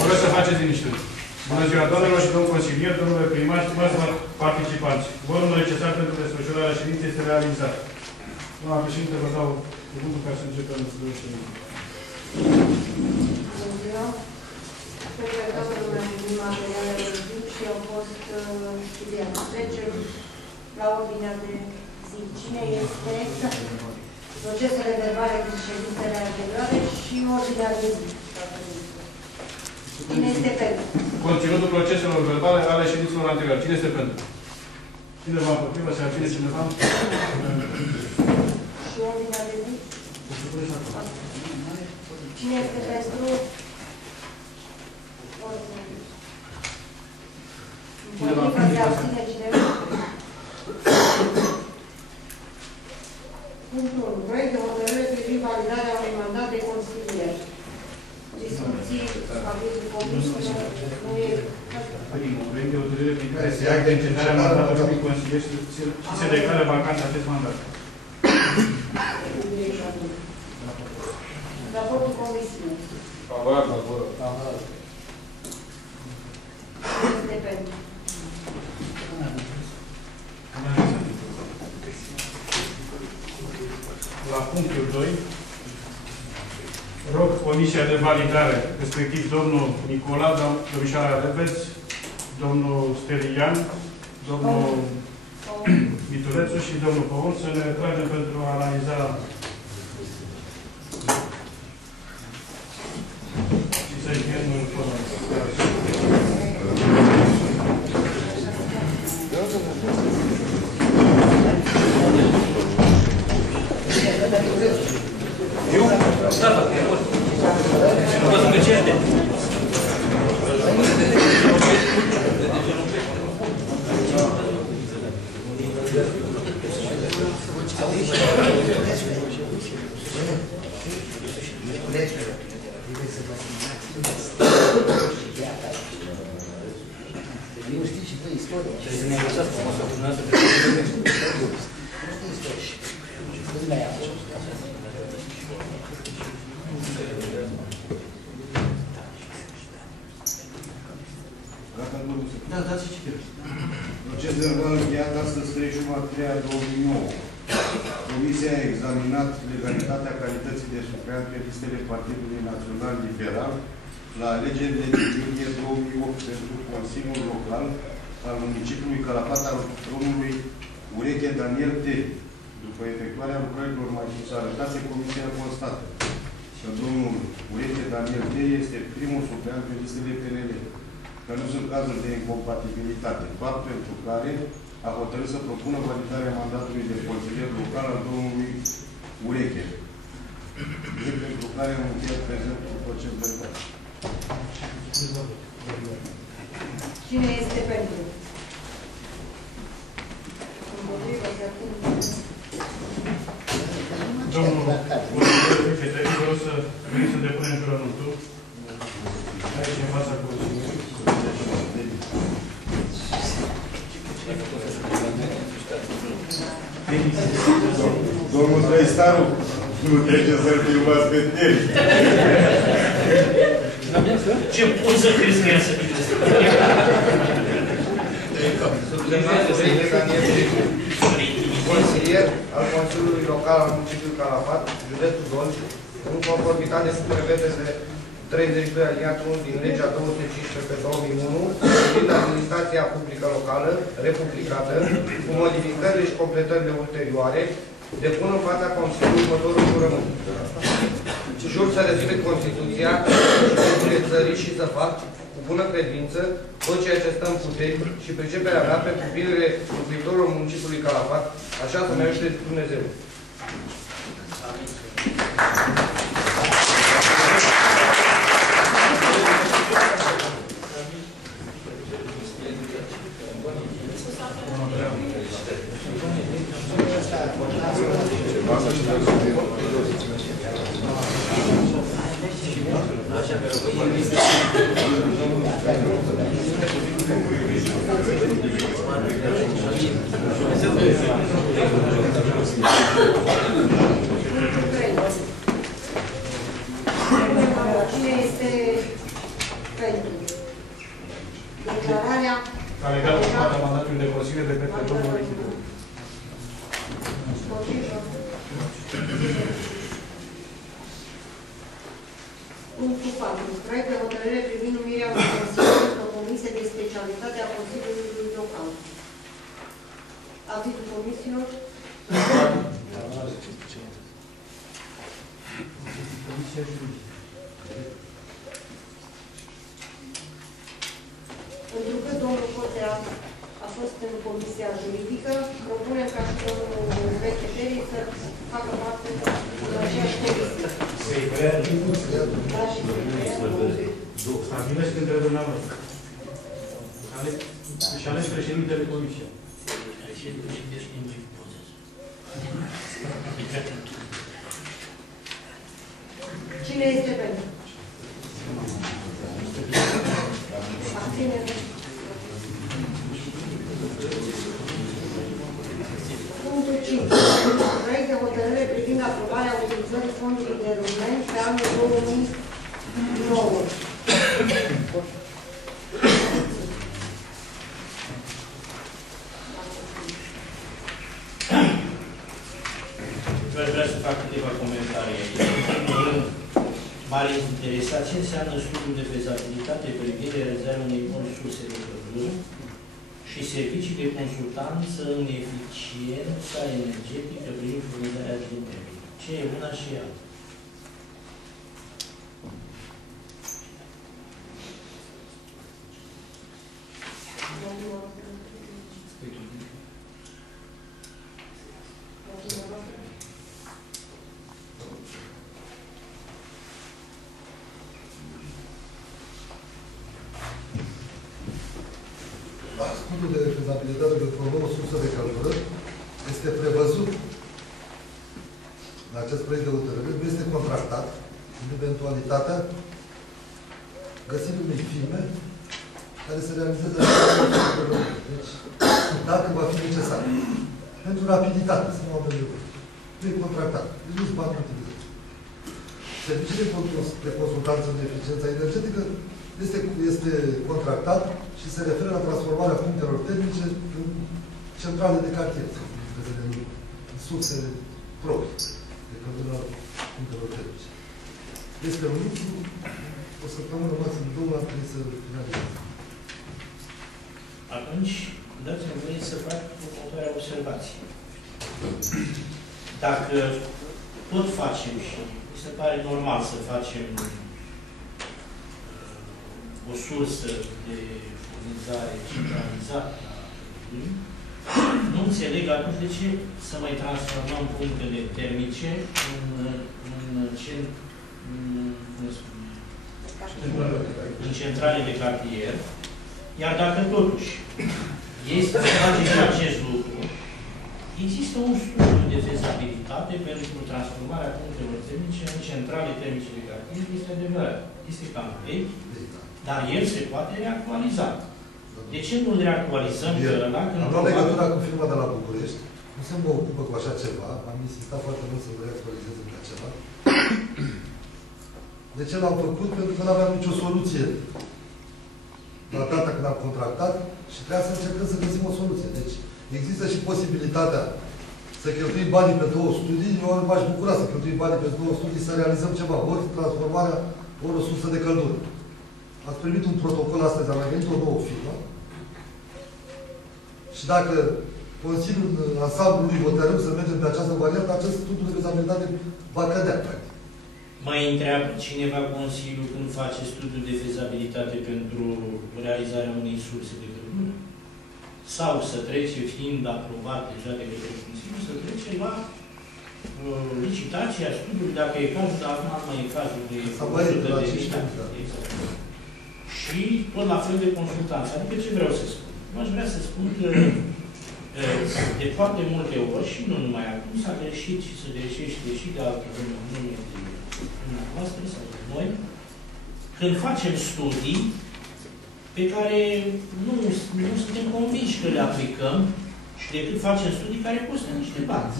Vă rog să faceți liniște. Bună ziua, doamnelor și domnul consilier, domnule primar, stimați participanți. Vorul necesar pentru desfășurarea ședinței este realizat. Doamna președinte, vă dau cuvântul ca să începem ședința. Bună ziua. Secretarul în materialele de zi și au fost studiate. Trecem la ordinea de zi. Cine este procesele verbale din ședințele anterioare și ordinea de zi? Cine este pentru? Conținutul proceselor verbale ale ședințelor anterioare. Cine este pentru? Cine va împotriva? Se abține cineva? Și ordinea de zi? Cine este pentru? Împotriva se abține cineva? Punctul 1. Proiect de hotărâre privind validarea unui mandat de consilier. Discuții, avizul comisiei, nu e... Primul proiect de hotărâre prin care se ia de încetarea mandatului consilier și se declară vacant acest mandat. Raportul comisiei. Favorabil. Este pentru. La punctul 2, rog Comisia de Validare, respectiv domnul Nicola, domnișoara Reveț, domnul Stelian, domnul Mitulețu și domnul Păun să ne retragem pentru a analiza și să încheiem în formă. Proces verbal încheiat astăzi 31 a 2009. Comisia a examinat legalitatea calității de supliant pe listele Partidului Național Liberal la alegerile din iunie 2008 pentru Consiliul Local al municipiului Calafat al domnului Ureche Daniel T. După efectuarea lucrărilor mai sus arătate, Comisia constată că domnul Ureche Daniel T. este primul supleant pe listele PNL, că nu sunt cazuri de incompatibilitate, fapt pentru care a hotărât să propună validarea mandatului de consilier local al domnului Ureche, pentru care am încheiat prezentul proces verbal. Cine este pentru? Împotriva se abține. Domnul Secretariu, vreau să veniți să depunem jurământul aici în fața Consiliului. Domnul Trăistaru, nu trece să-l filmați pe tine. Ce poți să crezi că ea să fie? Consilier al Consiliului Local al municipiului Calafat, județul Dolj, în conformitate cu prevederile 32 aliniatul 1 din legea 215 pe 2001, privind administrația publică locală, republicată, cu modificările și completările ulterioare, depun în fața Consiliului următorul jurământ. Jur să respect Constituția și legile țării și să fac, cu bună credință, tot ceea ce stă în puteri și priceperea mea pentru binele locuitorilor municipiului Calafat, așa să ne ajute Dumnezeu. Cine este pentru declararea Ca legal urmat a mandatului de consiliere de către domnul Lichidu. Punctul 4. Proiect de hotărâre privind numirea unui consilier într-o comisie de specialitate a Consiliului Local. Avizul comisiilor? Întrucât domnul Cotea a fost în comisia juridică, propunem ca și domnul Veche să facă parte din aceeași comisie. Da, și Stabilesc între dumneavoastră. Și ales președintele comisiei. Cine este pentru? Abținere. Punctul 5. Proiect de hotărâre privind aprobarea utilizării fondului de rulment pe anul 2009. Vreau să fac câteva comentarii aici. În primul rând, m-ar interesa ce înseamnă studiul de fezabilitate privind realizarea unei bune surse de căldură și servicii de consultanță în eficiența energetică prin furnizarea de energie. Ce e una și alta? Studiul de fezabilitate pentru o nouă sursă de căldură este prevăzut în acest proiect de hotărâre, nu este contractat în eventualitatea găsirii unei firme care să realizeze acest proiect. Deci, dacă va fi necesar. Pentru rapiditate, să nu avem nevoie. Nu e contractat. Deci nu-ți bani utilizați. Serviciile de consultanță în eficiența energetică este contractat și se referă la transformarea punctelor termice în centrale de cartier, în surse proprii de căldură punctelor termice. Este un lucru, o săptămână, maxim două, ar trebui să finalizăm. Atunci, dați-mi voie să fac următoarea observație. Dacă tot facem și mi se pare normal să facem o sursă de furnizare centralizată a energiei, nu înțeleg atunci de ce să mai transformăm punctele termice în centrale de cartier, iar dacă totuși este să facem și acest lucru, există un studiu de fezabilitate pentru transformarea punctelor termice în centrale termice de cartier, este adevărat. Este cam vechi, dar el se poate reactualiza. De ce nu îl reactualizăm pe ăla când... Am luat legătura cu firma de la București, nu se mă ocupă cu așa ceva, am insistat foarte mult să-l reactualizez în așa ceva. De ce l-am făcut? Pentru că nu aveam nicio soluție la data când am contractat și trebuia să încercăm să găsim o soluție. Deci există și posibilitatea să cheltuim banii pe două studii, eu m-aș bucura să cheltuim banii pe două studii, să realizăm ceva, ori transformarea, ori o sursă de căldură. Ați primit un protocol astăzi, am venit o nouă firmă și dacă Consiliul ansamblului hotărâm să mergem pe această variantă, acest studiu de fezabilitate va cădea, practic. Mai întreabă cineva Consiliul când face studiul de fezabilitate pentru realizarea unei surse de căldură? Sau să trece, fiind aprobat deja de către Consiliu, să trece la licitația studiului, dacă e cazul, dar acum mai e cazul de exact. Și tot la fel de consultanță. Adică ce vreau să spun? Eu aș vrea să spun că de foarte multe ori, și nu numai acum, s-a greșit și se greșește și de altă lume dumneavoastră sau de noi, când facem studii pe care nu suntem convinși că le aplicăm și decât facem studii care costă niște bani.